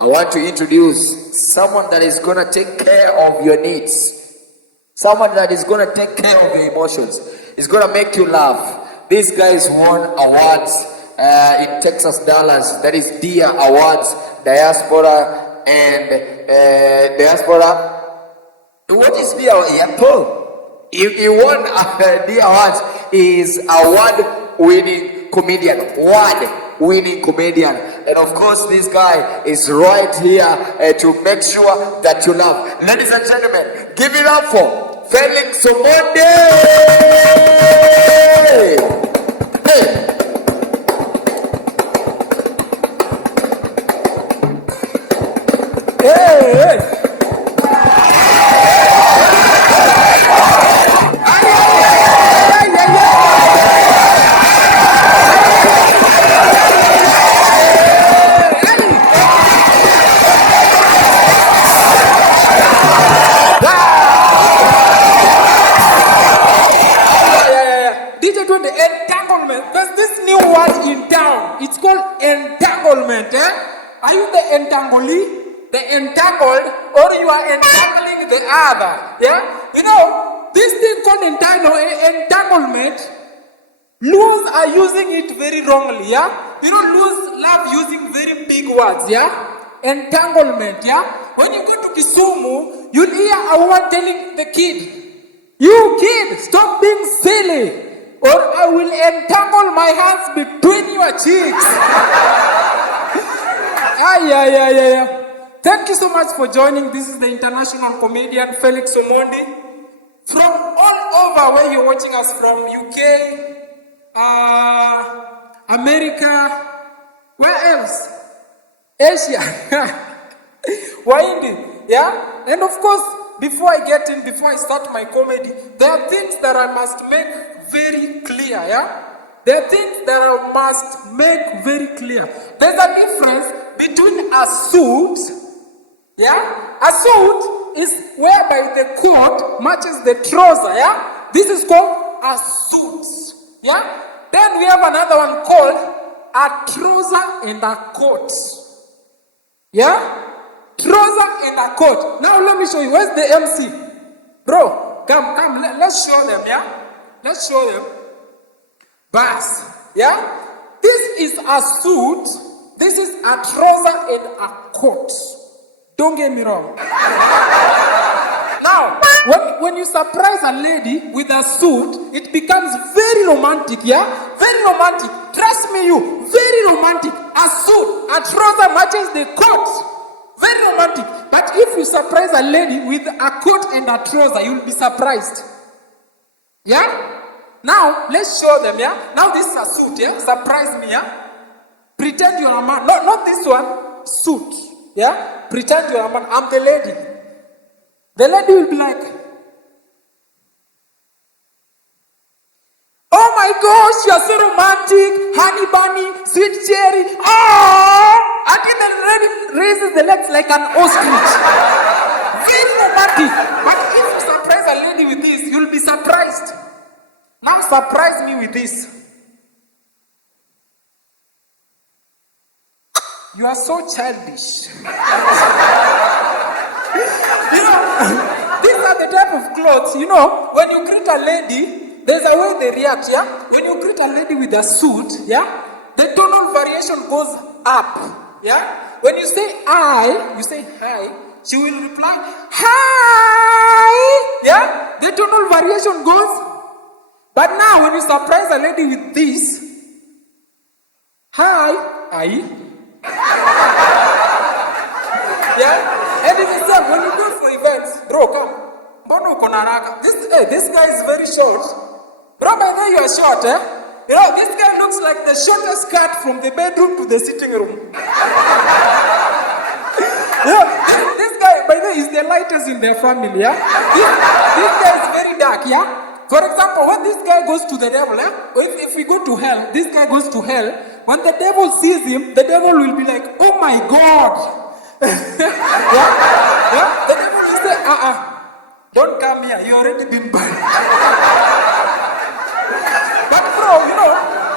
I want to introduce someone that is going to take care of your needs. Someone that is going to take care of your emotions. Is going to make you laugh. These guys won awards in Texas, Dallas. That is DIA Awards, Diaspora and Diaspora. What is DIA? Yeah, Paul. He won DIA Awards. He is award-winning comedian. Award-winning comedian. And of course, this guy is right here to make sure that you laugh. Ladies and gentlemen, give it up for Felix Omondi! Hey! Hey! It's called entanglement. Are you the entanglee, the entangled, or you are entangling the other? Yeah? You know, this thing called entanglement, Luos are using it very wrongly. Yeah? You know, Luos love using very big words. Yeah? Entanglement. Yeah? When you go to Kisumu, you'll hear a woman telling the kid, "You kid, stop being silly, or I will entangle my hands between your cheeks." Yeah. Thank you so much for joining. This is the international comedian Felix Omondi. From all over where you're watching us from, UK, America, where else? Asia. Why? Yeah? And of course, before I start my comedy, there are things that I must make very clear, yeah? There are things that I must make very clear. There's a difference between a suit, yeah? A suit is whereby the coat matches the trouser, yeah? This is called a suit, yeah? Then we have another one called a trouser and a coat, yeah? Trouser and a coat. Now let me show you. Where's the MC? Bro, come, let's show them, yeah? Let's show them. Bass. Yeah? This is a suit. This is a trouser and a coat. Don't get me wrong. Now, when you surprise a lady with a suit, it becomes very romantic, yeah? Very romantic. Trust me, you. Very romantic. A suit, a trouser matches the coat. Very romantic. But if you surprise a lady with a coat and a trouser, you'll be surprised. Yeah? Now, let's show them, yeah? Now this is a suit, yeah? Surprise me, yeah? Pretend you're a man. No, not this one. Suit, yeah? Pretend you're a man. I'm the lady. The lady will be like, "Oh my gosh, you're so romantic. Honey bunny, sweet cherry. Oh!" Until the lady raises the legs like an ostrich. Very romantic. But if you surprise a lady with this, you'll be surprised. Now surprise me with this. You are so childish. You know, these are the type of clothes, you know, when you greet a lady, there's a way they react, yeah? When you greet a lady with a suit, yeah? The tonal variation goes up. Yeah? When you say I, you say hi, she will reply, hi! Yeah? The tonal variation goes. But now when you surprise a lady with this, hi, I. Yeah? And it's the same when you go for events. Bro, come. Bono konaraka. This guy is very short. Bro, by the way, you are short, eh? You know, this guy looks like the shortest cut from the bedroom to the sitting room. Yeah, this guy, by the way, is the lightest in their family, yeah? This guy is very dark, yeah? For example, when this guy goes to the devil, yeah? If we go to hell, this guy goes to hell, when the devil sees him, the devil will be like, "Oh my God." Yeah? The devil will say, don't come here, you already been burned. But bro, you know,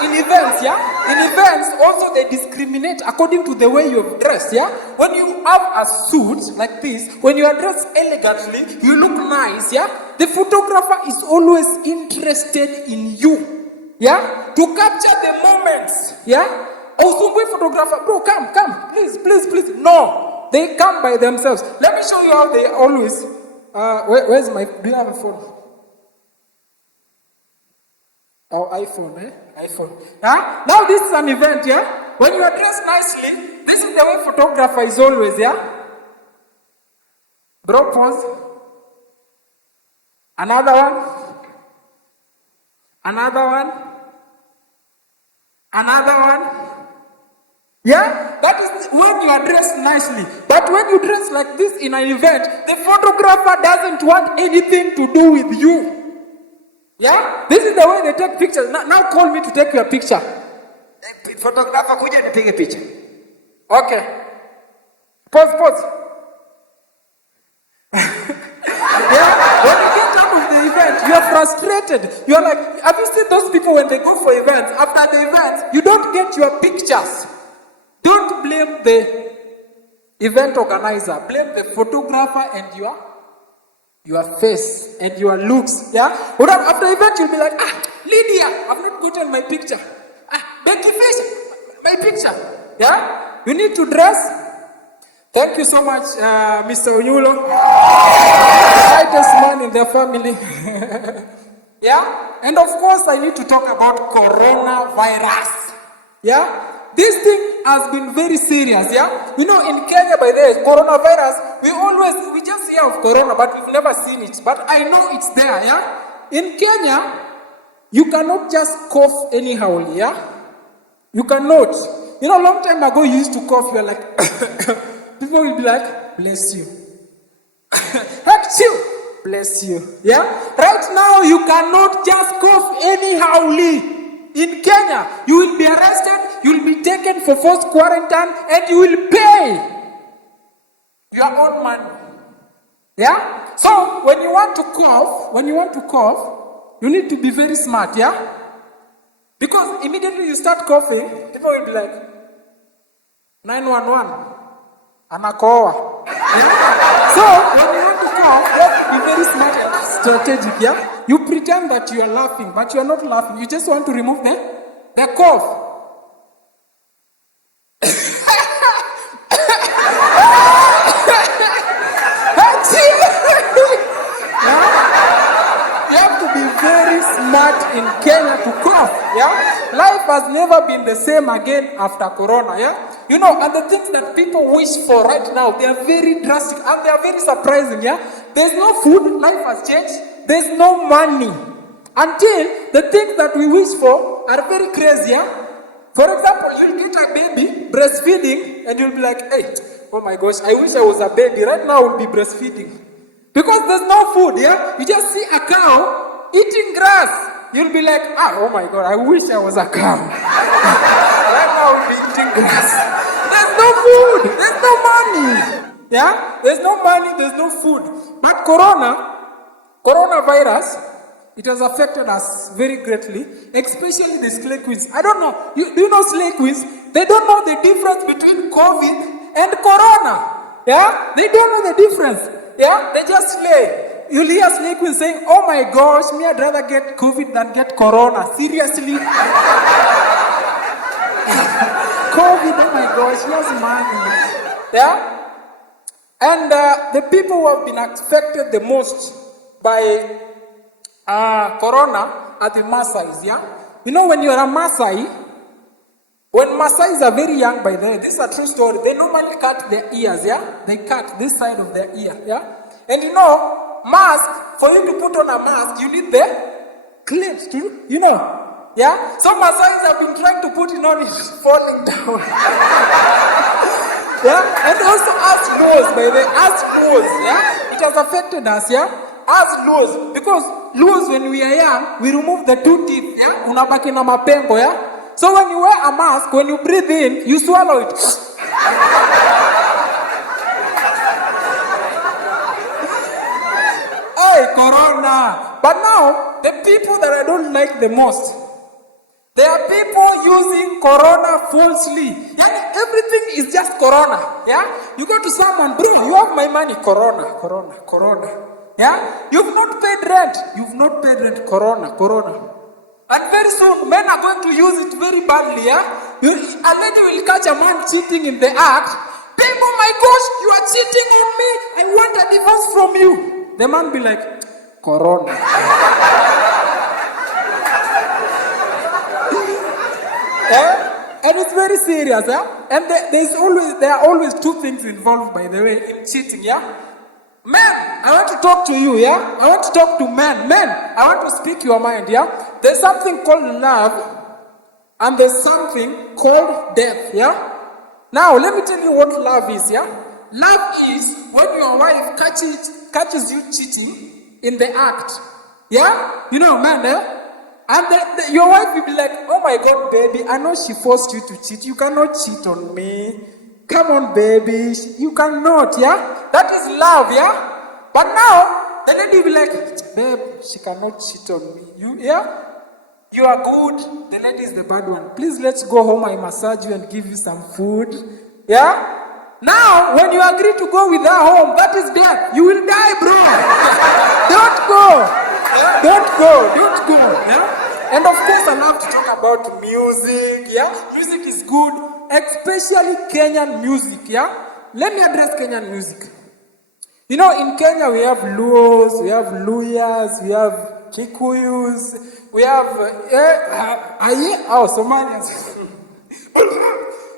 in events, yeah? In events, also they discriminate according to the way you've dressed, yeah? When you have a suit like this, when you are dressed elegantly, you look nice, yeah? The photographer is always interested in you, yeah? To capture the moments, yeah? Also, photographer, bro, come, please. No, they come by themselves. Let me show you how they always. Where's my? Do you have a phone? Oh, iPhone, iPhone. Huh? Now this is an event, yeah? When you are dressed nicely, this is the way photographer is always, yeah? Bro, pause. Another one. Yeah? That is when you are dressed nicely. But when you dress like this in an event, the photographer doesn't want anything to do with you. Yeah? This is the way they take pictures. Now call me to take your picture. Photographer kuja nipige picha. Okay. Pause. Yeah? When you get out of the event, you are frustrated. You are like, have you seen those people when they go for events? After the event, you don't get your pictures. Don't blame the event organizer. Blame the photographer and your face and your looks, yeah? But after the event, you'll be like, Lydia, I've not gotten my picture. Becky Fish, my picture, yeah? You need to dress. Thank you so much, Mr. Onyulo. The brightest man in their family. Yeah? And of course, I need to talk about coronavirus. Yeah? This thing has been very serious, yeah? You know, in Kenya, by the way, coronavirus, we just hear of corona, but we've never seen it. But I know it's there, yeah? In Kenya, you cannot just cough anyhow, yeah? You cannot. You know, a long time ago, you used to cough, you're like, people will be like, bless you. Achoo! Bless you, yeah? Right now, you cannot just cough anyhowly. In Kenya, you will be arrested, you will be taken for forced quarantine, and you will pay your own money. Yeah? So, when you want to cough, you need to be very smart, yeah? Because immediately you start coughing, people will be like, 911, anakoa. Yeah? So, when you want to cough, you have to be very smart and strategic, yeah? You pretend that you are laughing, but you are not laughing. You just want to remove the cough. You have to be very smart in Kenya to cough, yeah? Life has never been the same again after corona, yeah? You know, and the things that people wish for right now, they are very drastic and they are very surprising, yeah? There's no food, life has changed. There's no money. Until the things that we wish for are very crazy, yeah? For example, you'll get a baby breastfeeding and you'll be like, hey, oh my gosh, I wish I was a baby. Right now I will be breastfeeding. Because there's no food, yeah? You just see a cow eating grass. You'll be like, oh my God, I wish I was a cow. Right now I will be eating grass. There's no food. There's no money. Yeah? There's no money, there's no food. But coronavirus, it has affected us very greatly, especially the slay queens. I don't know. Do you know slay queens? They don't know the difference between COVID and corona. Yeah? They don't know the difference. Yeah? They just slay. You'll hear slay queens saying, oh my gosh, me I'd rather get COVID than get corona. Seriously? COVID, oh my gosh, here's money. Yeah? And the people who have been affected the most by corona are the Maasais, yeah? You know, when you are a Maasai, when Maasais are very young, by the way, this is a true story, they normally cut their ears, yeah? They cut this side of their ear, yeah? And you know, mask, for you to put on a mask, you need the clips to, you know, yeah? Some Maasais have been trying to put it on, it's falling down. Yeah? And also us Luos, by the way, us Luos, yeah? It has affected us, yeah? As Luos, because Luos, when we are young, we remove the 2 teeth, yeah? Unabaki na mapengo, yeah? So when you wear a mask, when you breathe in, you swallow it. Hey, corona! But now, the people that I don't like the most, There are people using corona falsely. Yeah, everything is just corona. Yeah, you go to someone, bro, you have my money, corona. Yeah, you've not paid rent, corona. And very soon, men are going to use it very badly. Yeah, a lady will catch a man cheating in the act. Babe, oh my gosh, you are cheating on me. I want a divorce from you. The man be like, corona. And it's very serious, yeah? And there are always two things involved, by the way, in cheating, yeah? Men, I want to talk to you, yeah? I want to talk to men. Men, I want to speak your mind, yeah? There's something called love, and there's something called death, yeah? Now, let me tell you what love is, yeah? Love is when your wife catches you cheating in the act, yeah? You know, man, eh? And your wife will be like, oh my God, baby, I know she forced you to cheat. You cannot cheat on me. Come on, baby. You cannot, yeah? That is love, yeah? But now, the lady will be like, babe, she cannot cheat on me. You are good. The lady is the bad one. Please, let's go home. I massage you and give you some food. Yeah? Now, when you agree to go with her home, that is death. You will die, bro. Don't go. Don't go, yeah? And of course, I love to talk about music, yeah? Music is good, especially Kenyan music, yeah? Let me address Kenyan music. You know, in Kenya, we have Luos, we have Luyas, we have Kikuyus, we have, Somalians.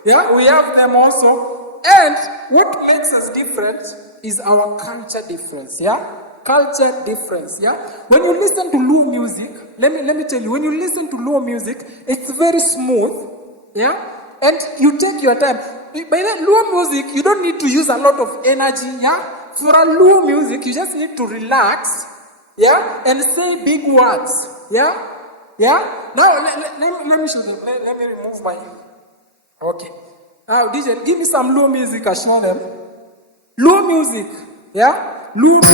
Yeah, we have them also. And what makes us different is our culture difference, yeah? Culture difference, yeah? When you listen to Luo music, let me tell you, when you listen to Luo music, it's very smooth, yeah? And you take your time. By that Luo music, you don't need to use a lot of energy, yeah? For a Luo music, you just need to relax, yeah? And say big words, yeah? Yeah? Now, let me show them. Let me remove my... Okay. Now, DJ, give me some Luo music, I show them. Luo music, yeah? Luo music.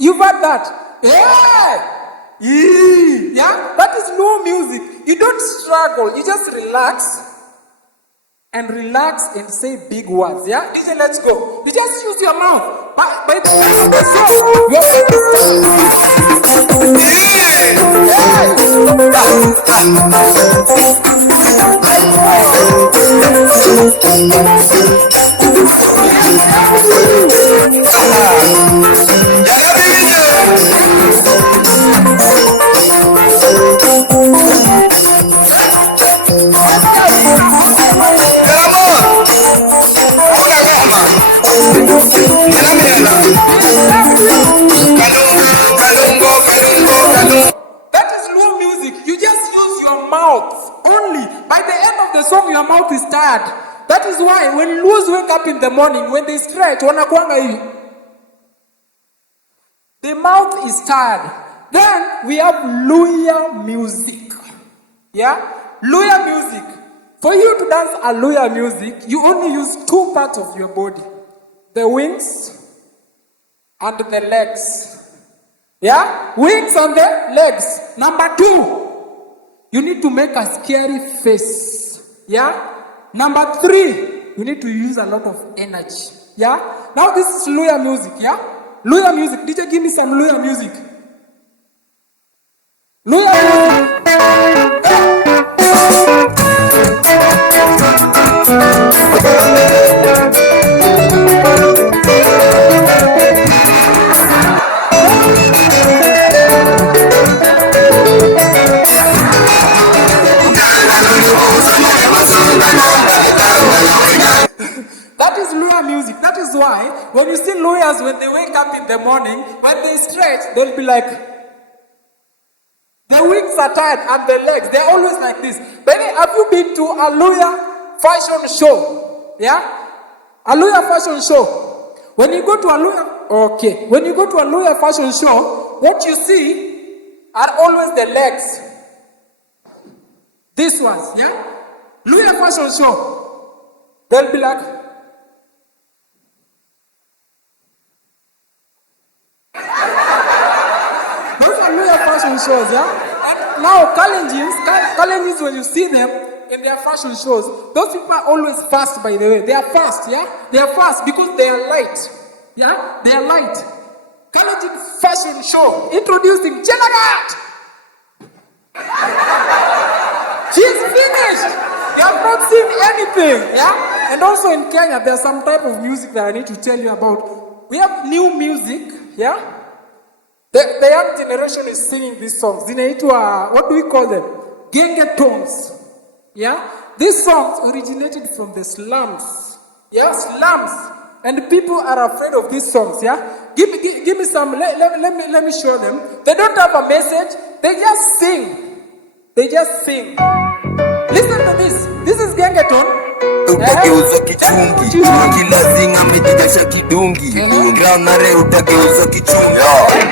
You've heard that? Yeah! Yeah? That is Luo music. You don't struggle. You just relax and say big words. Yeah? DJ, let's go. You just use your mouth. By the end of the song, you're going to That is Luo music. You just use your mouth only. By the end of the song, your mouth is tired. That is why when Luos wake up in the morning, when they stretch, wanakuanga hivi. The mouth is tired. Then we have Luya music. Yeah? Luya music. For you to dance a Luya music, you only use two parts of your body. The wings and the legs. Yeah? Wings and the legs. Number 2, you need to make a scary face. Yeah? Number 3, you need to use a lot of energy. Yeah? Now this is Luya music. Yeah? Luya music. DJ, give me some Luya music. Luya music. That is Luya music. That is why when you see Luyas, when they wake up in the morning, when they stretch, they'll be like, the wings are tired and the legs, they're always like this. Baby, have you been to a Luya fashion show? Yeah? A Luya fashion show. When you go to a Luya fashion show, what you see are always the legs. These ones, yeah? Luya fashion show. They'll be like, shows, yeah? And now, Kalenjins, when you see them in their fashion shows, those people are always fast, by the way. They are fast, yeah? They are fast because they are light, yeah? They are light. Kalenjin fashion show, introducing Chelagat. She's finished. You have not seen anything, yeah? And also in Kenya, there's some type of music that I need to tell you about. We have new music, yeah? The young generation is singing these songs. Zinaitwa, what do we call them? Genge tongs. Yeah? These songs originated from the slums. Yeah, slums. And people are afraid of these songs, yeah? Give me some, let me show them. They don't have a message. They just sing. They just sing. Listen to this. This is Gengeton. Utageuza kichungi kila zinga mejikasha kidungi ground na re utageuza kichungi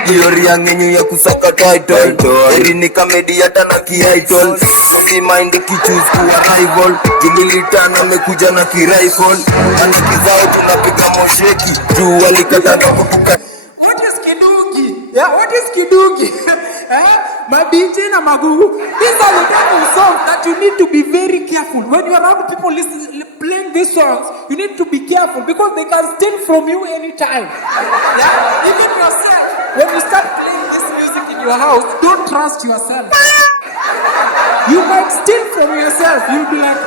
hiyo ria ngenyu ya kusaka title eri ni comedy hata na kiidol si mind kichoose kuwa rival jililitana mekuja na kirifle ana kizao tunapiga mosheki juu walikataka kutuka. What is kidungi? Yeah, what is kidungi? Mabinji na magugu. These are the type of songs that you need to be very careful. When you're around people playing these songs, you need to be careful because they can steal from you anytime. Yeah? Even yourself. When you start playing this music in your house, don't trust yourself. You might steal from yourself. You'll be like...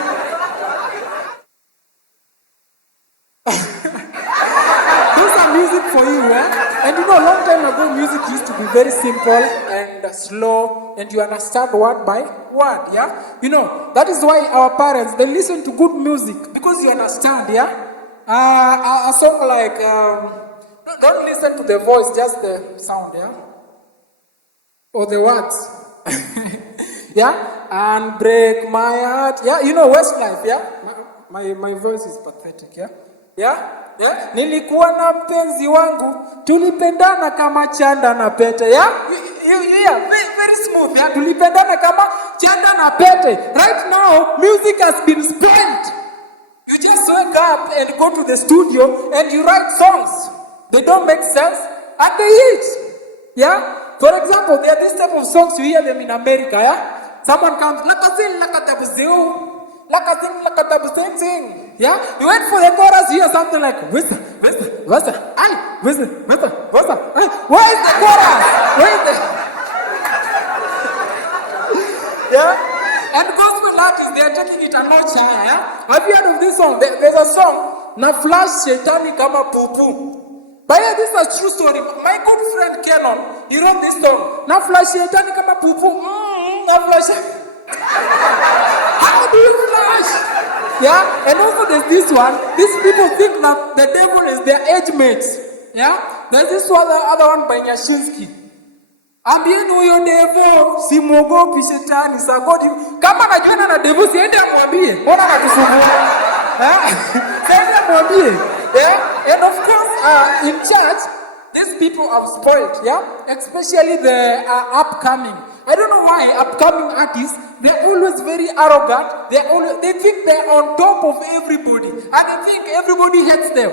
Those are music for you, eh? And you know, a long time ago, music used to be very simple and slow, and you understand word by word, yeah? You know, that is why our parents, they listen to good music, because you understand, yeah? A song like, don't listen to the voice, just the sound, yeah? Or the words, yeah? And break my heart, yeah? You know, Westlife, yeah? My voice is pathetic, yeah? Yeah? Yeah? Nilikuwa na mpenzi wangu, tulipendana kama chanda na pete. Yeah? Yeah, very smooth. Yeah? Tulipendana kama chanda na pete. Right now, music has been spent. You just wake up and go to the studio and you write songs. They don't make sense and they hit. Yeah? For example, there are this type of songs, you hear them in America. Yeah? Someone comes, lakazin lakatabuzeu. Sing. Yeah? You wait for the chorus, you hear something like whistle, where is the chorus? Where is the Yeah? And gospel artists, they are taking it a notch higher, yeah? Have you heard of this song? There's a song, Na Flash Shetani Kama Pupu. But yeah, this is a true story. My good friend Kenon, he wrote this song. Na Flash Shetani Kama Pupu. Na Flash. How do you flash? Yeah, and also there's this one. These people think that the devil is their age mates. Yeah, there's this other one by Nyashinsky. Ambieni huyo devil simwogopi shetani sagodi kama anajiona na devil siende amwambie mbona anatusumbua. Siende amwambie. Yeah, and of course in church these people are spoiled, yeah, especially the upcoming. I don't know why upcoming artists, they're always very arrogant. They think they're on top of everybody. And they think everybody hates them.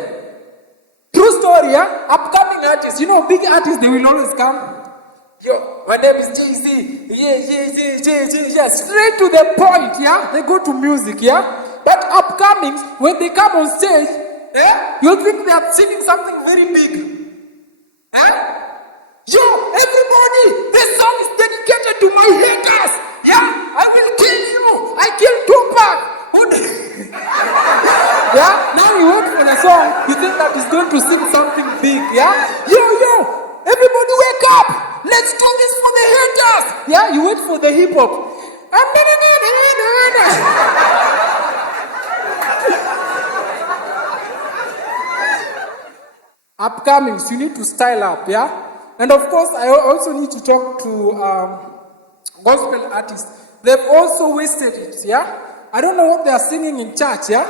True story, yeah? Upcoming artists, you know, big artists, they will always come. Yo, my name is Jay-Z. Yeah. Straight to the point, yeah? They go to music, yeah? But upcomings, when they come on stage, yeah, you think they are singing something very big. Eh? Yo, everybody, this song is dedicated to my haters. Yeah, I will kill you. I killed Tupac. Yeah, now you wait for the song. You think that he's going to sing something big. Yeah, yo, everybody wake up. Let's do this for the haters. Yeah, you wait for the hip hop. Upcomings, you need to style up. Yeah. And of course, I also need to talk to gospel artists. They've also wasted it, yeah? I don't know what they are singing in church, yeah?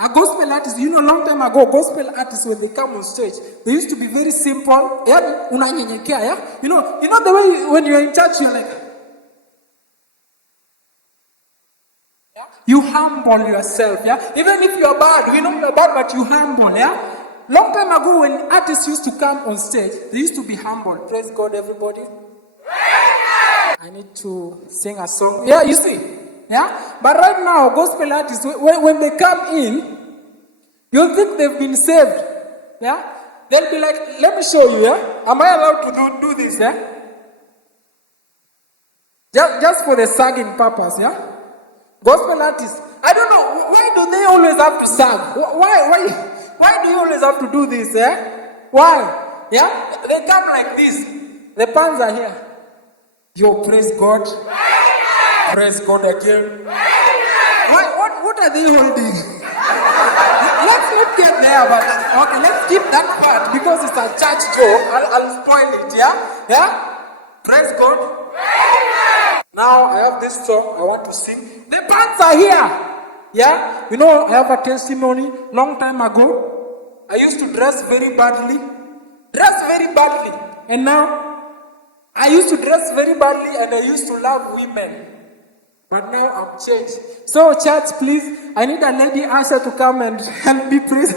A gospel artist, you know, a long time ago, gospel artists, when they come on stage, they used to be very simple. Yeah? Yeah? You know the way when you're in church, you're like... Yeah? You humble yourself, yeah? Even if you're bad, we know you're bad, but you humble, yeah? Long time ago, when artists used to come on stage, they used to be humble. Praise God, everybody. I need to sing a song. Yeah, you see. Yeah? But right now, gospel artists, when they come in, you'll think they've been saved. Yeah? They'll be like, let me show you, yeah? Am I allowed to do this, yeah? Just for the sagging purpose, yeah? Gospel artists, I don't know, why do they always have to sag? Why do you always have to do this, eh? Why? Yeah? They come like this. The pants are here. Yo, praise God. Praise God again. What are they holding? Let's not get there, but okay, let's keep that part because it's a church joke. I'll spoil it, yeah? Yeah? Praise God. Now I have this song I want to sing. The pants are here. Yeah? You know, I have a testimony long time ago. I used to dress very badly. And now I used to dress very badly and I used to love women. But now I'm changed. So church, please, I need a lady usher to come and help me, please.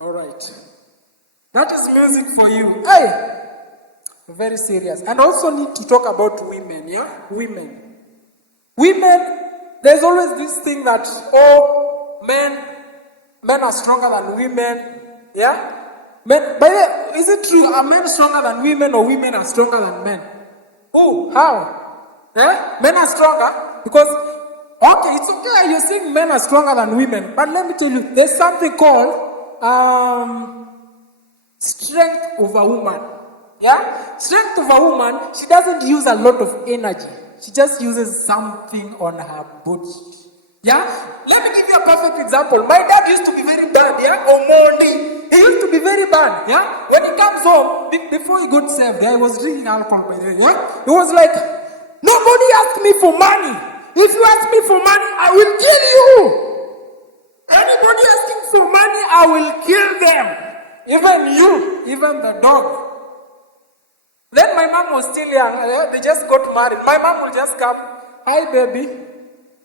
All right. That is music for you. Hey! Very serious. And also need to talk about women, yeah? Women, there's always this thing that, men are stronger than women, yeah? Men, by the way, is it true? Are men stronger than women or women are stronger than men? Who? How? Eh? Men are stronger? Because, okay, it's okay, you're saying men are stronger than women, but let me tell you, there's something called strength of a woman. Yeah? Strength of a woman, she doesn't use a lot of energy. She just uses something on her body. Yeah? Let me give you a perfect example. My dad used to be very bad, yeah? Omondi. He used to be very bad, yeah? When he comes home, before he got saved, yeah, he was drinking alcohol, by the way, yeah? He was like, nobody asked me for money. If you ask me for money, I will kill you. Anybody asking for money, I will kill them. Even you, even the dog. Then my mom was still young. They just got married. My mom will just come. Hi, baby.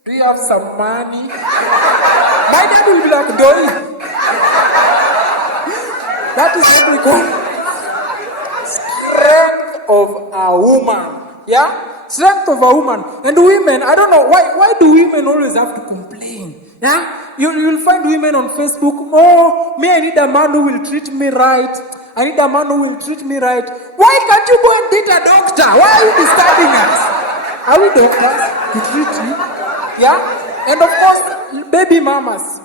Do you have some money? My dad will be like, Doi. That is what we call strength of a woman. Yeah? Strength of a woman. And women, I don't know, why do women always have to complain? Yeah? You'll find women on Facebook, I need a man who will treat me right. I need a man who will treat me right. Why can't you go and date a doctor? Why are you disturbing us? Are we doctors to treat you? Yeah? And of course, baby mamas.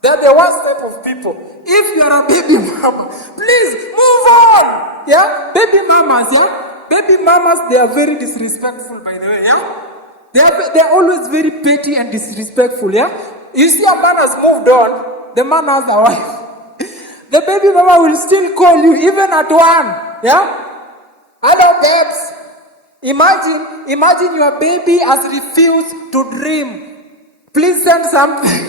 They're the worst type of people. If you are a baby mama, please move on. Yeah? Baby mamas, yeah? Baby mamas, they are very disrespectful, by the way, yeah? They are always very petty and disrespectful, yeah? You see a man has moved on, the man has a wife. The baby mama will still call you even at 1. Yeah? Hello, babes. Imagine your baby has refused to dream. Please send something.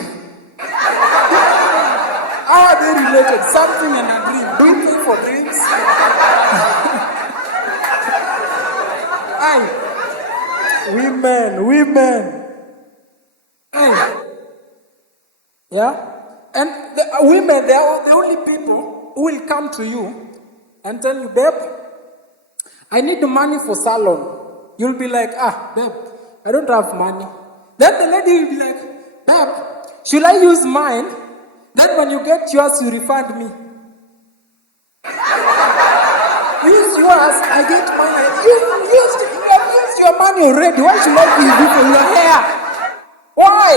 How are they related? Something and a dream. Do you pay for dreams? Women. Yeah? And the women, they are the only people who will come to you and tell you, babe, I need the money for salon. You'll be like, babe, I don't have money. Then the lady will be like, babe, should I use mine? Then when you get yours, you refund me. Use yours, I get mine. You have used your money already. Why should I give you for your hair? Why?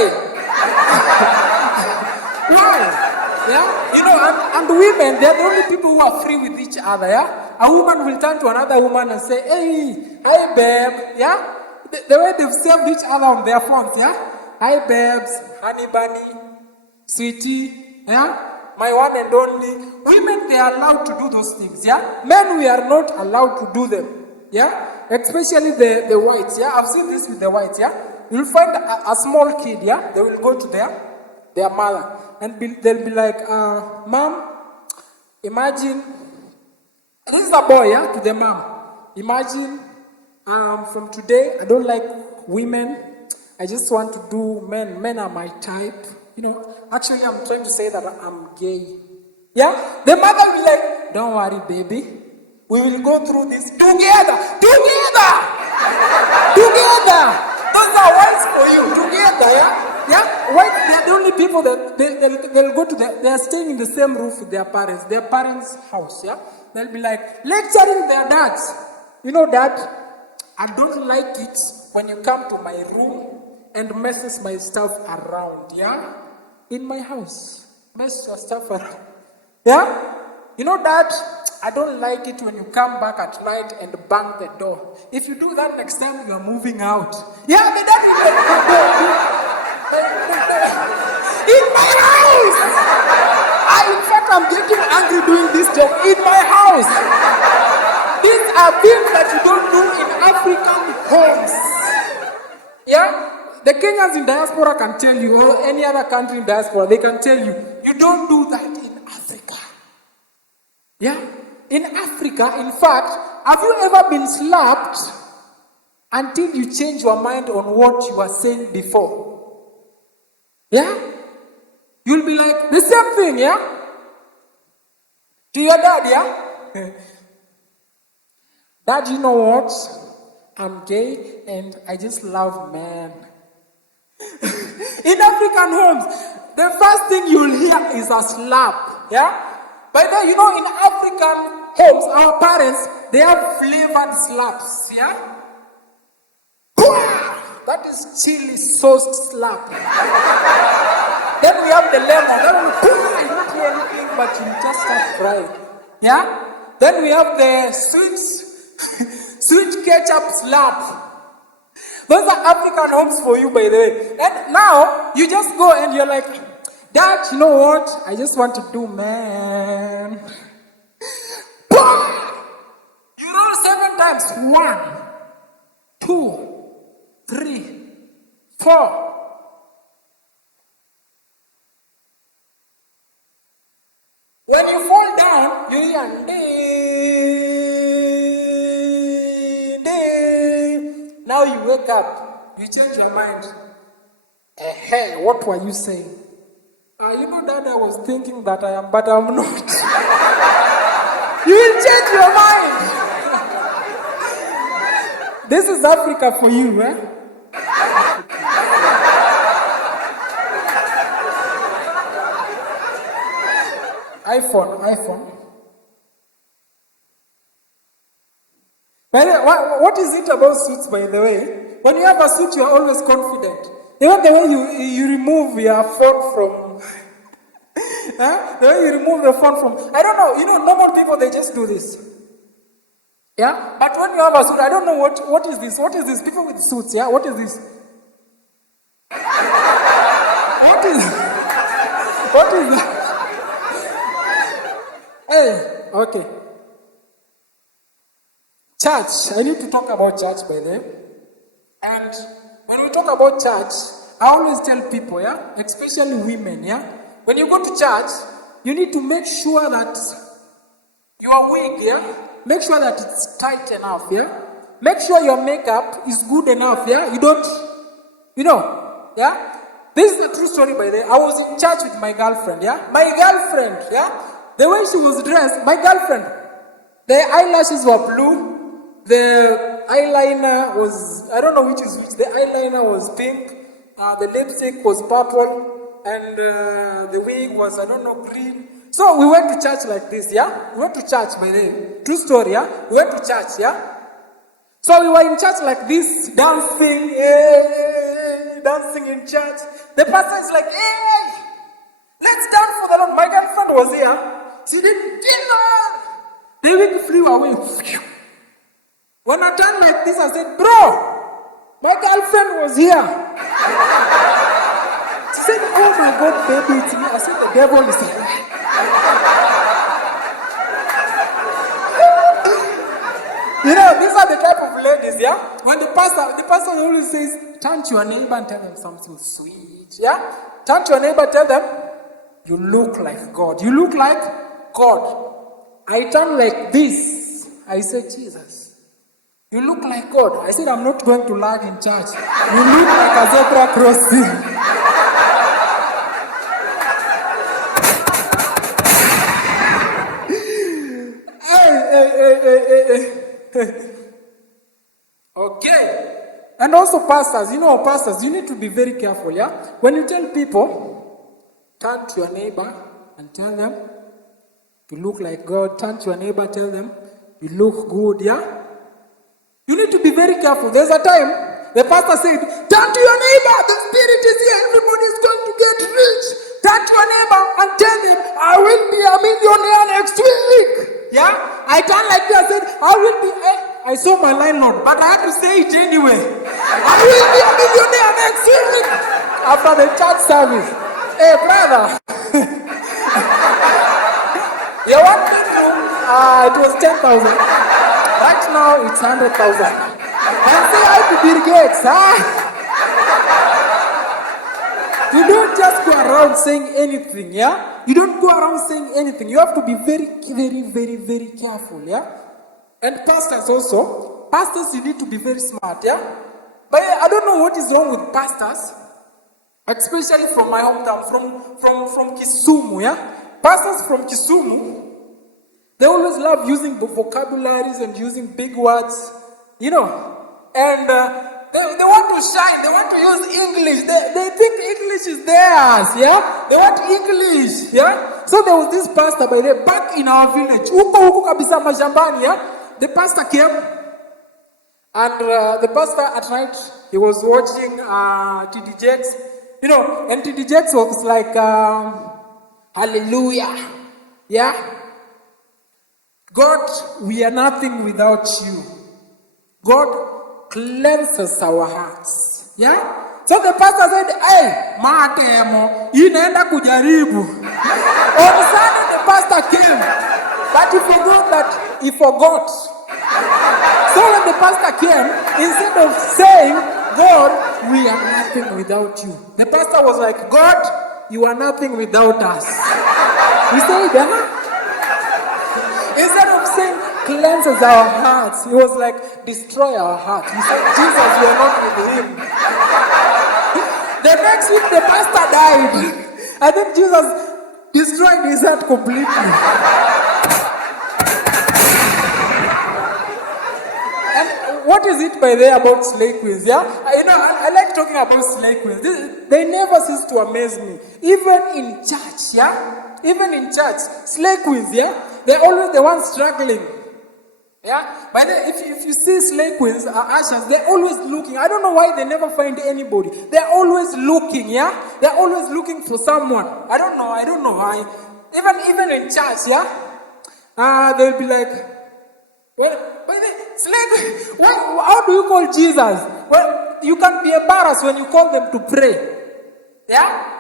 Yeah? You know, and women, they're the only people who are free with each other, yeah? A woman will turn to another woman and say, hey, hi, babe, yeah? The way they've saved each other on their phones, yeah? Hi, babes, honey bunny, sweetie, yeah? My one and only. Women, they are allowed to do those things, yeah? Men, we are not allowed to do them, yeah? Especially the whites, yeah? I've seen this with the whites, yeah? You'll find a small kid, yeah? They will go to their mother. And they'll be like, Mom, imagine, this is a boy, yeah, to the mom. Imagine, from today, I don't like women. I just want to do men. Men are my type. actually I'm trying to say that I'm gay. Yeah? The mother will be like, don't worry, baby. We will go through this together. Together! Together! Those are words for you. Together, yeah? Yeah? White, they're the only people that they'll go to they're staying in the same roof with their parents' house, yeah? They'll be like lecturing their dads. Dad, I don't like it when you come to my room and messes my stuff around, yeah? In my house. Mess your stuff around. Yeah? Dad, I don't like it when you come back at night and bang the door. If you do that next time, you're moving out. Yeah, the dad will in my house! In fact, I'm getting angry doing this job. In my house! These are things that you don't do in African homes. Yeah? The Kenyans in diaspora can tell you, or any other country in diaspora, they can tell you, you don't do that in Africa. Yeah? In Africa, in fact, have you ever been slapped until you change your mind on what you were saying before? Yeah? You'll be like, the same thing, yeah? To your dad, yeah? Dad, you know what? I'm gay and I just love men. In African homes, the first thing you'll hear is a slap, yeah? By the way, in African homes, our parents, they have flavored slaps, yeah? That is chili sauce slap. Then we have the lemon. Then you not hear anything, but you just start crying. Yeah? Then we have the sweet ketchup slap. Those are African homes for you, by the way. And now, you just go and you're like, Dad, you know what? I just want to do, man. You roll 7 times. 1, 2, 3, 4. When you fall down, you hear ding. Now you wake up. You change your mind. Hey, what were you saying? Dad, I was thinking that I am, but I'm not. You will change your mind. This is Africa for you, eh? iPhone. What is it about suits, by the way? When you have a suit, you are always confident. Even the way you remove your phone from... The way you remove the phone from... I don't know, normal people, they just do this. Yeah? But when you have a suit, I don't know what is this? What is this? People with suits, yeah? What is this? What is that? Hey, okay. Church. I need to talk about church, by the way. And when we talk about church, I always tell people, yeah, especially women, yeah, when you go to church, you need to make sure that your wig, yeah, make sure that it's tight enough, yeah. Make sure your makeup is good enough, yeah. You don't, yeah. This is a true story, by the way. I was in church with my girlfriend, yeah. My girlfriend, yeah. The way she was dressed, my girlfriend, the eyelashes were blue. The eyeliner was, I don't know which is which. The eyeliner was pink. The lipstick was purple. And the wig was, I don't know, green. So we went to church like this, yeah? We went to church, by the way. True story, yeah? We went to church, yeah? So we were in church like this, dancing, dancing in church. The pastor is like, hey, let's dance for the Lord. My girlfriend was here. She didn't get her. The wig flew away. When I turned like this, I said, bro, my girlfriend was here. She said, oh my God, baby, it's me. I said, the devil is here. These are the type of ladies, yeah? When the pastor always says, turn to your neighbor and tell them something sweet, yeah? Turn to your neighbor, tell them, you look like God. You look like God. I turn like this. I said, Jesus, you look like God. I said, I'm not going to lag in church. You look like a zebra crossing. And also pastors, pastors, you need to be very careful, yeah? When you tell people, turn to your neighbor and tell them, you look like God. Turn to your neighbor, tell them, you look good, yeah? You need to be very careful. There's a time, the pastor said, turn to your neighbor, the spirit is here, everybody is going to get rich. Turn to your neighbor and tell him, I will be a millionaire next week. Yeah? I turned like that, I said, I saw my landlord, but I had to say it anyway. I will be a millionaire next week. After the church service. Hey, brother. You want me to? It was 10,000. Right now, it's 100,000. And say hi to Bill Gates, huh? You don't just go around saying anything, yeah? You don't go around saying anything. You have to be very, very, very, very careful, yeah? And pastors also. Pastors, you need to be very smart, yeah? But I don't know what is wrong with pastors, especially from my hometown, from Kisumu, yeah? Pastors from Kisumu, they always love using vocabularies and using big words, and they want to shine, they want to use English, they think English is theirs, yeah? They want English, yeah? So there was this pastor back in our village, huko kabisa mashambani, yeah? The pastor came, and the pastor at night, he was watching TD Jakes, and TD Jakes was like, hallelujah, yeah? God, we are nothing without you. God cleanses our hearts. Yeah? So the pastor said, hey, matemo, inaenda kujaribu. On Sunday the pastor came, but he forgot. So when the pastor came, instead of saying, God, we are nothing without you, the pastor was like, God, you are nothing without us. He said, instead of saying, cleanses our hearts, he was like, destroy our hearts. He said, Jesus, we are not with him. The next week, the pastor died. I think Jesus destroyed his heart completely. And what is it by there about slay queens? Yeah, I like talking about slay queens. They never cease to amaze me. Even in church, yeah, slay queens, yeah. They're always the ones struggling. Yeah? But if you see slay queens, ushers, they're always looking. I don't know why they never find anybody. They're always looking, yeah? They're always looking for someone. I don't know why. Even in church, yeah? They'll be like, how do you call Jesus? Well, you can be embarrassed when you call them to pray. Yeah?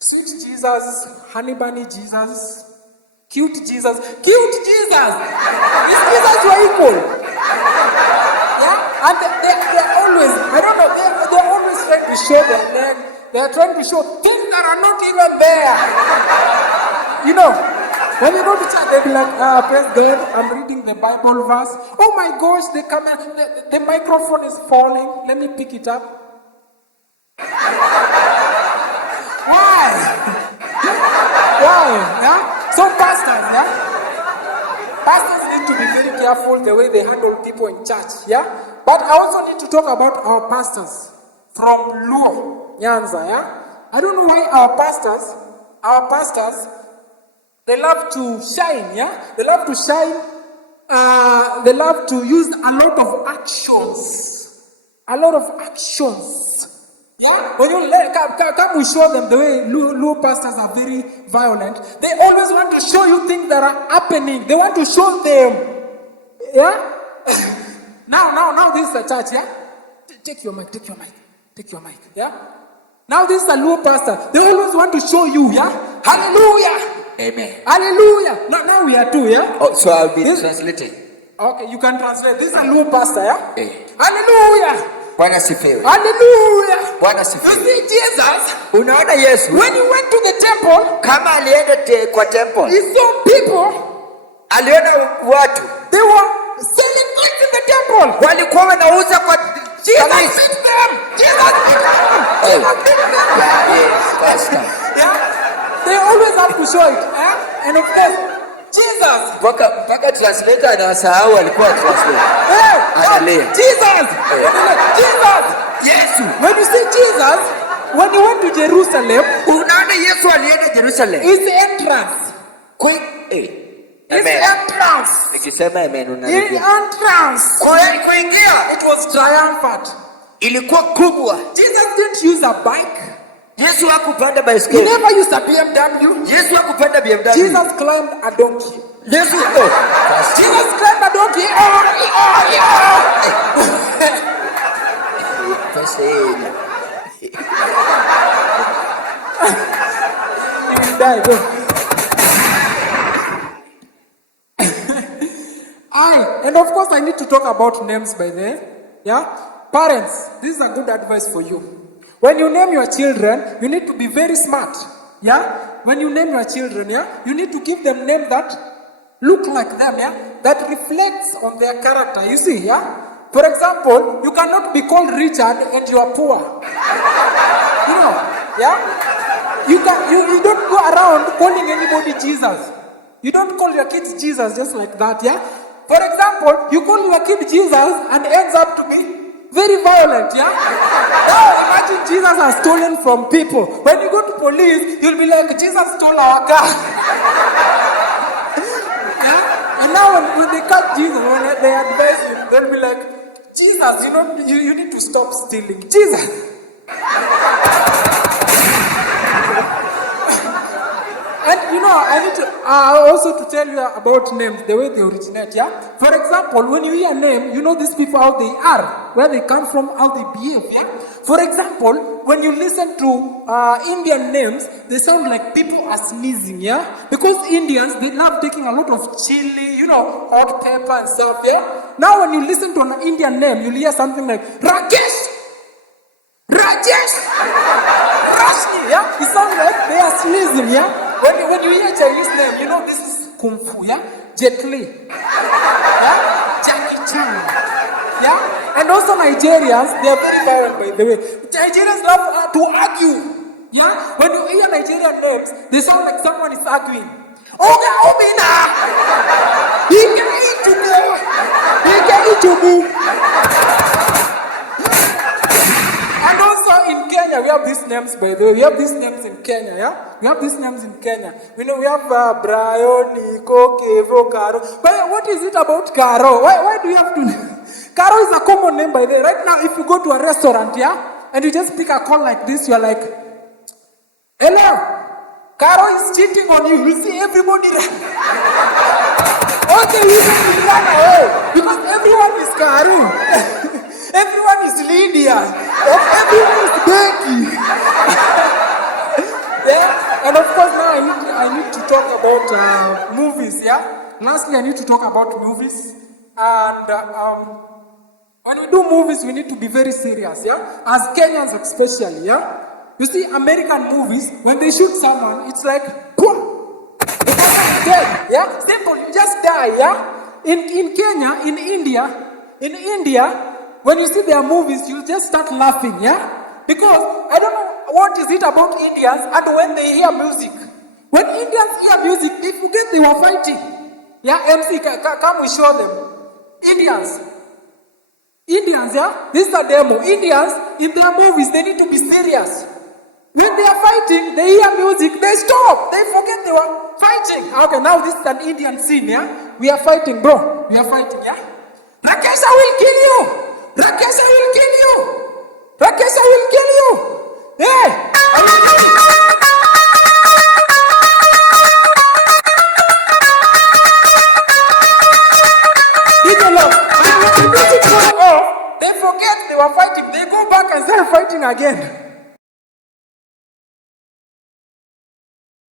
Sweet Jesus, honey bunny Jesus. Cute Jesus. Is Jesus were equal? Yeah? And they're always, I don't know, they're always trying to show their neck. They're trying to show things that are not even there. When you go to church, they'll be like, praise God, I'm reading the Bible verse. Oh my gosh, the microphone is falling. Let me pick it up. Why? Yeah? So pastors, yeah? Pastors need to be very careful the way they handle people in church, yeah? But I also need to talk about our pastors from Luo, Nyanza, yeah? I don't know why our pastors, they love to shine, yeah? They love to shine. They love to use a lot of actions. Yeah? When you come we show them the way Luo pastors are very violent, they always want to show you things that are happening. They want to show them. Yeah? now this is a church, yeah? Take your mic. Yeah? Now this is a Luo pastor. They always want to show you, yeah? Hallelujah! Amen. Hallelujah! Now we are two, yeah? Oh, so I'll be translating. Okay, you can translate. This is a Luo pastor, yeah? Hallelujah! Bwana sifiwe. Hallelujah. Bwana sifiwe. You see Jesus? Unaona Yesu? When he went to the temple, kama alienda kwa temple, he saw people. Aliona watu. They were selling things in the temple. Walikuwa wanauza kwa Jesus beat them. Jesus beat them. Yeah. They always have to show it. And of course, Jesus. Mpaka translator anasahau alikuwa translator. Angalia. Jesus. Jesus. Yesu. When you say Jesus, when you went to Jerusalem, Unaona Yesu alienda Jerusalem. his entrance. His entrance. Nikisema amen His unarudia. entrance. Kuingia It was triumphant. ilikuwa kubwa. Jesus didn't use a bike. Yesu hakupanda He baiskeli. never used a BMW. Yesu hakupanda BMW. Jesus climbed a donkey. Yesu Jesus climbed a donkey. Pesa hii. You will die, go. And of course, I need to talk about names by the way. Yeah? Parents, this is a good advice for you. When you name your children, you need to be very smart. Yeah? When you name your children, yeah, you need to give them names that look like them, yeah, that reflects on their character. You see, yeah? For example, you cannot be called Richard and you are poor. You know, yeah? You don't go around calling anybody Jesus. You don't call your kids Jesus just like that, yeah? For example, you call your kid Jesus and ends up to be very violent, yeah? Oh, imagine Jesus has stolen from people. When you go to police, you'll be like, Jesus stole our car. Yeah? And now when they catch Jesus, when they advise him, they'll be like, Jesus, you need to stop stealing. Jesus. And I need to also to tell you about names, the way they originate, yeah? For example, when you hear a name, you know these people, how they are, where they come from, how they behave, yeah? For example, when you listen to Indian names, they sound like people are sneezing, yeah? Because Indians, they love taking a lot of chili, hot pepper and stuff, yeah? Now when you listen to an Indian name, you'll hear something like, Rajesh, Rashni, yeah? It sounds like they are sneezing, yeah? When you hear Chinese name, this is Kung Fu, yeah? Jet Li, yeah? Jackie Chan, yeah? And also Nigerians, they are very violent by the way. Nigerians love to argue, yeah? When you hear Nigerian names, they sound like someone is arguing. Oga Obina! He can eat you. And also in Kenya, we have these names, by the way. We have these names in Kenya, yeah? We have these names in Kenya. We have Brian, Nico, Kevo, Karo. But what is it about Karo? Why do you have to... Karo is a common name, by the way. Right now, if you go to a restaurant, yeah? And you just pick a call like this, you're like, hello, Karo is cheating on you. You see everybody... Okay, you can run away. Because everyone is Karo. Everyone is Lydia. Everyone is Becky. Yeah? And of course now I need to talk about movies, yeah? Lastly, I need to talk about movies. And when we do movies, we need to be very serious, yeah? As Kenyans especially, yeah? You see, American movies, when they shoot someone, it's like, dead, yeah? Simple, you just die, yeah? In Kenya, in India, when you see their movies, you just start laughing, yeah? Because I don't know what is it about Indians and when they hear music. When Indians hear music, they forget they were fighting. Yeah, MC, come we show them. Indians, yeah? This is the demo. Indians, in their movies, they need to be serious. When they are fighting, they hear music, they stop. They forget they were fighting. Okay, now this is an Indian scene, yeah? We are fighting, bro. We are fighting, yeah? Rakesha will kill you. Rakesha will kill you. Rakesha will kill you. Hey! They forget they were fighting. They go back and start fighting again.